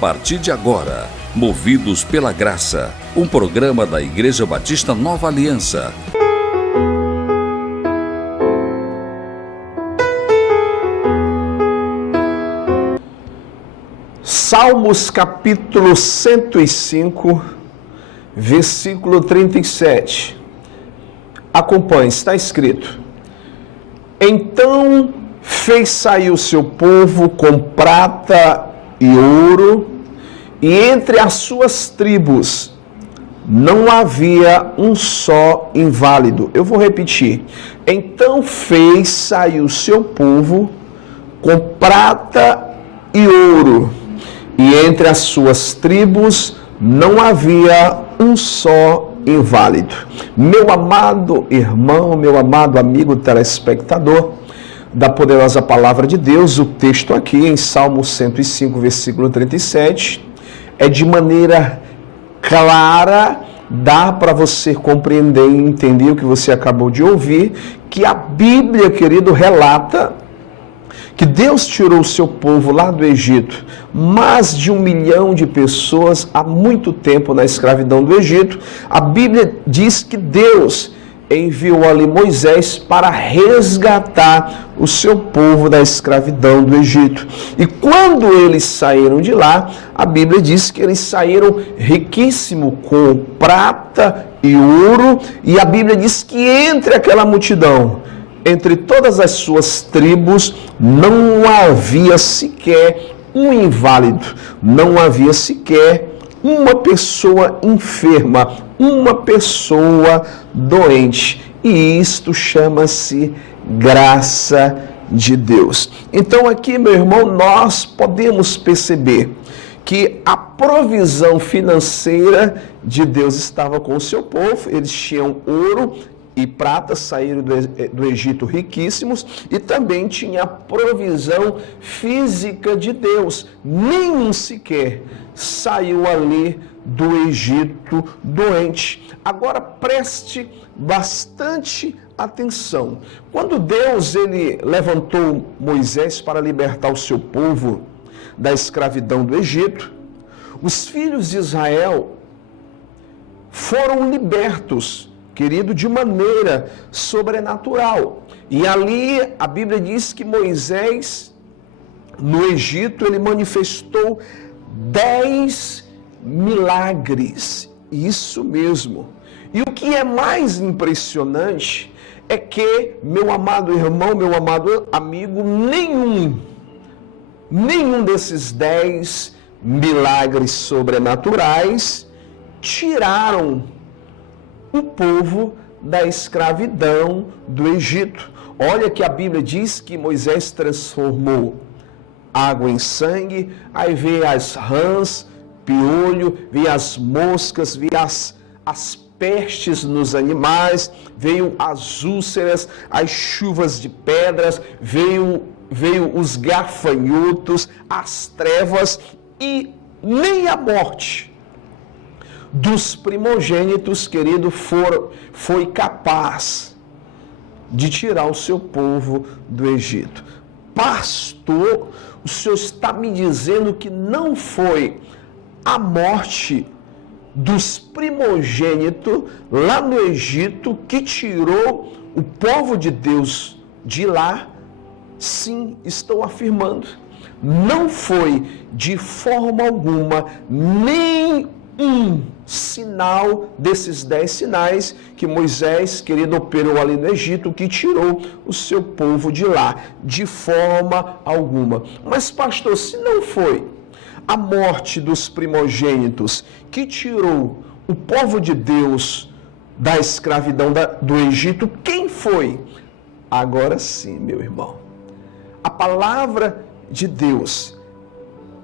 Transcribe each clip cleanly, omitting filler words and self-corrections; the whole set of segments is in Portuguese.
partir de agora, Movidos pela Graça, um programa da Igreja Batista Nova Aliança. Salmos capítulo 105, versículo 37. Acompanhe, está escrito: Então fez sair o seu povo com prata e ouro, e entre as suas tribos não havia um só inválido. Eu vou repetir. Então fez sair o seu povo com prata e ouro, e entre as suas tribos não havia um só inválido. Meu amado irmão, meu amado amigo telespectador da poderosa palavra de Deus, o texto aqui em Salmo 105, versículo 37, é de maneira clara, dá para você compreender e entender o que você acabou de ouvir, que a Bíblia, querido, relata que Deus tirou o seu povo lá do Egito, mais de 1 milhão de pessoas há muito tempo na escravidão do Egito. A Bíblia diz que Deus enviou ali Moisés para resgatar o seu povo da escravidão do Egito. E quando eles saíram de lá, a Bíblia diz que eles saíram riquíssimos com prata e ouro, e a Bíblia diz que entre aquela multidão, entre todas as suas tribos, não havia sequer um inválido, não havia sequer uma pessoa enferma, uma pessoa doente. E isto chama-se graça de Deus. Então aqui, meu irmão, nós podemos perceber que a provisão financeira de Deus estava com o seu povo. Eles tinham ouro e prata, saíram do Egito riquíssimos, e também tinha a provisão física de Deus. Nenhum sequer saiu ali do Egito doente. Agora preste bastante atenção. Quando Deus ele levantou Moisés para libertar o seu povo da escravidão do Egito, os filhos de Israel foram libertos, querido, de maneira sobrenatural. E ali a Bíblia diz que Moisés, no Egito, ele manifestou 10 milagres. Isso mesmo. E o que é mais impressionante é que, meu amado irmão, meu amado amigo, nenhum desses 10 milagres sobrenaturais tiraram o povo da escravidão do Egito. Olha que a Bíblia diz que Moisés transformou água em sangue, aí veio as rãs, piolho, veio as moscas, veio as pestes nos animais, veio as úlceras, as chuvas de pedras, veio os gafanhotos, as trevas, e nem a morte dos primogênitos, querido, foi capaz de tirar o seu povo do Egito. Pastor, o senhor está me dizendo que não foi a morte dos primogênitos lá no Egito que tirou o povo de Deus de lá? Sim, estou afirmando. Não foi de forma alguma nem um sinal desses 10 sinais que Moisés, querido, operou ali no Egito, que tirou o seu povo de lá, de forma alguma. Mas, pastor, se não foi a morte dos primogênitos que tirou o povo de Deus da escravidão do Egito, quem foi? Agora sim, meu irmão. A palavra de Deus,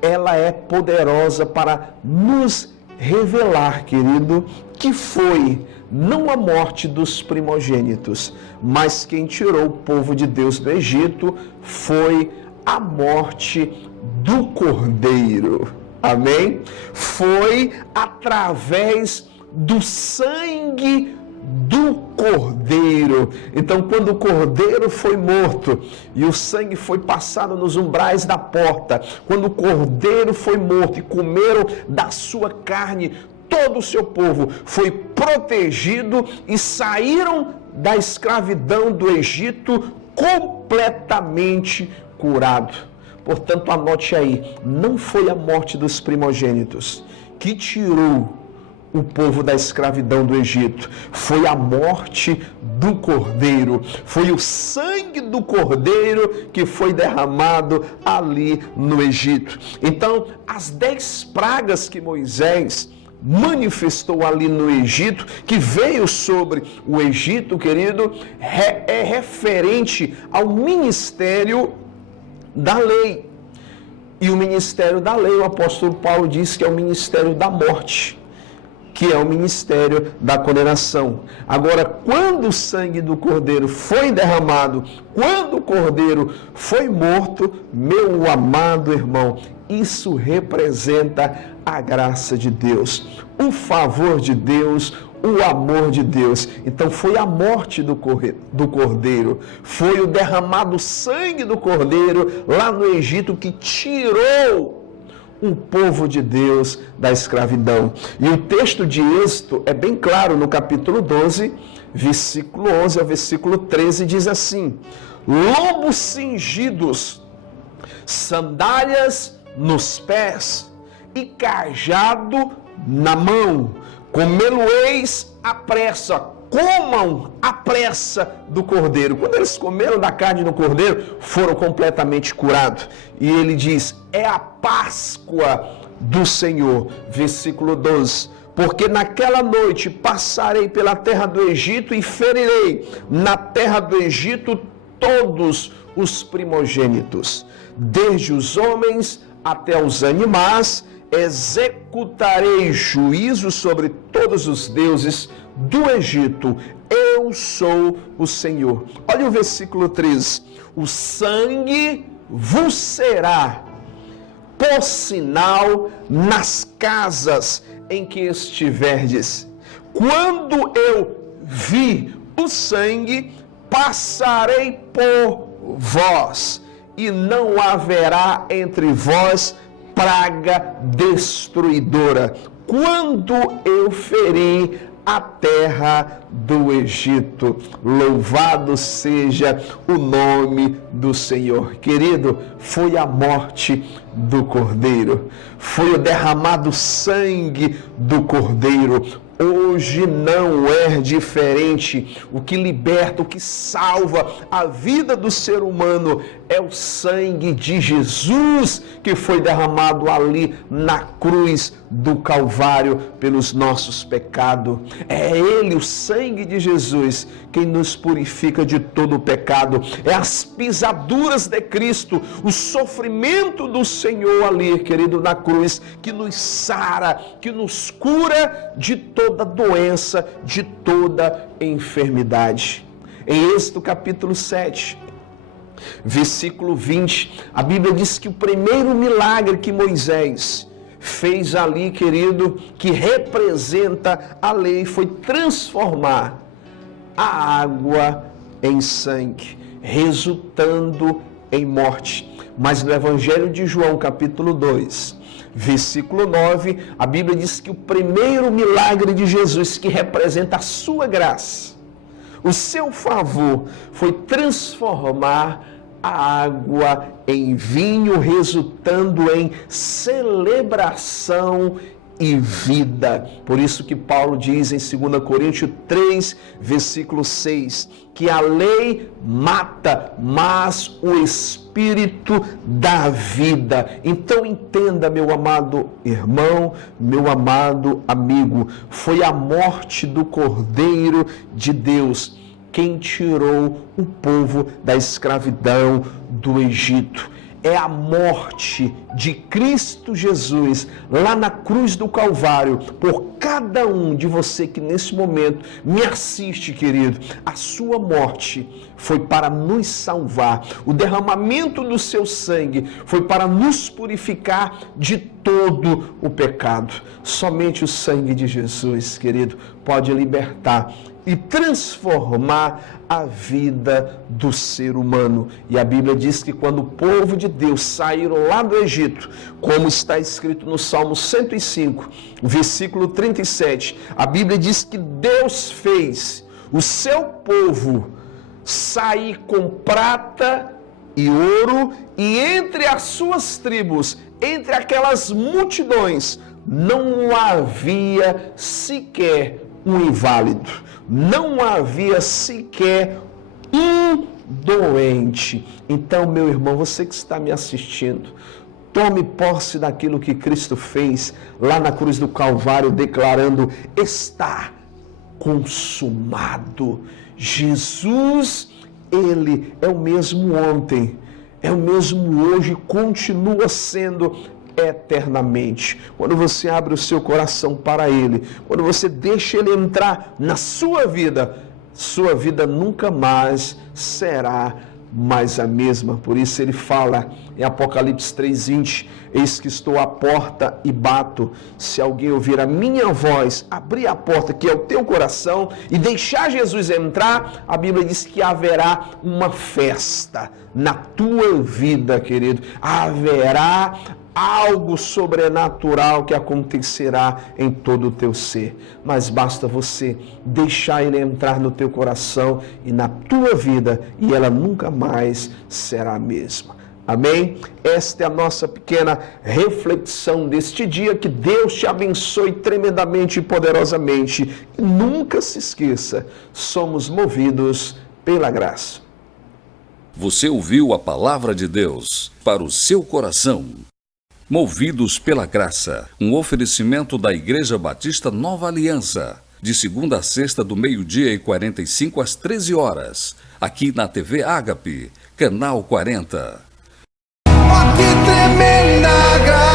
ela é poderosa para nos revelar, querido, que foi não a morte dos primogênitos, mas quem tirou o povo de Deus do Egito foi a morte do Cordeiro. Amém? Foi através do sangue do Cordeiro. Então, quando o Cordeiro foi morto e o sangue foi passado nos umbrais da porta, quando o Cordeiro foi morto e comeram da sua carne, todo o seu povo foi protegido e saíram da escravidão do Egito completamente curado. Portanto, anote aí, não foi a morte dos primogênitos que tirou o povo da escravidão do Egito, foi a morte do Cordeiro, foi o sangue do Cordeiro que foi derramado ali no Egito. Então, as 10 pragas que Moisés manifestou ali no Egito, que veio sobre o Egito, querido, é referente ao ministério da lei. E o ministério da lei, o apóstolo Paulo diz que é o ministério da morte, que é o ministério da condenação. Agora, quando o sangue do Cordeiro foi derramado, quando o Cordeiro foi morto, meu amado irmão, isso representa a graça de Deus, o favor de Deus, o amor de Deus. Então foi a morte do Cordeiro, foi o derramado sangue do Cordeiro lá no Egito que tirou o povo de Deus da escravidão. E o texto de Êxodo é bem claro, no capítulo 12, versículo 11 ao versículo 13, diz assim: lobos cingidos, sandálias nos pés e cajado na mão, comê-lo-eis à pressa, comam a pressa do Cordeiro. Quando eles comeram da carne do Cordeiro, foram completamente curados. E ele diz, é a Páscoa do Senhor. Versículo 12. Porque naquela noite passarei pela terra do Egito e ferirei na terra do Egito todos os primogênitos, desde os homens até os animais, executarei juízo sobre todos os deuses do Egito. Eu sou o Senhor. Olha o versículo 13. O sangue vos será por sinal nas casas em que estiverdes. Quando eu vi o sangue, passarei por vós, e não haverá entre vós praga destruidora, quando eu feri a terra do Egito. Louvado seja o nome do Senhor. Querido, foi a morte do Cordeiro, foi o derramado sangue do Cordeiro. Hoje não é diferente. O que liberta, o que salva a vida do ser humano é o sangue de Jesus que foi derramado ali na cruz do Calvário pelos nossos pecados. É Ele, o sangue de Jesus, quem nos purifica de todo o pecado. É as pisaduras de Cristo, o sofrimento do Senhor ali, querido, na cruz, que nos sara, que nos cura de toda doença, de toda enfermidade. Em Êxodo capítulo 7, versículo 20, a Bíblia diz que o primeiro milagre que Moisés fez ali, querido, que representa a lei, foi transformar a água em sangue, resultando em morte. Mas no Evangelho de João, capítulo 2, versículo 9, a Bíblia diz que o primeiro milagre de Jesus, que representa a sua graça, o seu favor, foi transformar a água em vinho, resultando em celebração e vida. Por isso que Paulo diz em 2 Coríntios 3, versículo 6, que a lei mata, mas o Espírito dá vida. Então entenda, meu amado irmão, meu amado amigo, foi a morte do Cordeiro de Deus quem tirou o povo da escravidão do Egito. é a morte de Cristo Jesus lá na cruz do Calvário por cada um de você que nesse momento me assiste, querido. A sua morte foi para nos salvar. O derramamento do seu sangue foi para nos purificar de todo o pecado. Somente o sangue de Jesus, querido, pode libertar e transformar a vida do ser humano. E a Bíblia diz que quando o povo de Deus saíram lá do Egito, como está escrito no Salmo 105, versículo 37, a Bíblia diz que Deus fez o seu povo sair com prata e ouro, e entre as suas tribos, entre aquelas multidões, não havia sequer um inválido, não havia sequer um doente. Então, meu irmão, você que está me assistindo, tome posse daquilo que Cristo fez lá na cruz do Calvário, declarando: está consumado. Jesus, Ele é o mesmo ontem, é o mesmo hoje, continua sendo eternamente. Quando você abre o seu coração para Ele, quando você deixa Ele entrar na sua vida nunca mais será mais a mesma. Por isso ele fala em Apocalipse 3:20, eis que estou à porta e bato. Se alguém ouvir a minha voz, abrir a porta, que é o teu coração, e deixar Jesus entrar, a Bíblia diz que haverá uma festa na tua vida, querido. Haverá algo sobrenatural que acontecerá em todo o teu ser. Mas basta você deixar Ele entrar no teu coração e na tua vida, e ela nunca mais será a mesma. Amém? Esta é a nossa pequena reflexão deste dia. Que Deus te abençoe tremendamente e poderosamente. E nunca se esqueça, somos movidos pela graça. Você ouviu a palavra de Deus para o seu coração. Movidos pela Graça, um oferecimento da Igreja Batista Nova Aliança, de segunda a sexta do 12h45 às 13h, aqui na TV Ágape, canal 40. Oh, que tremenda graça!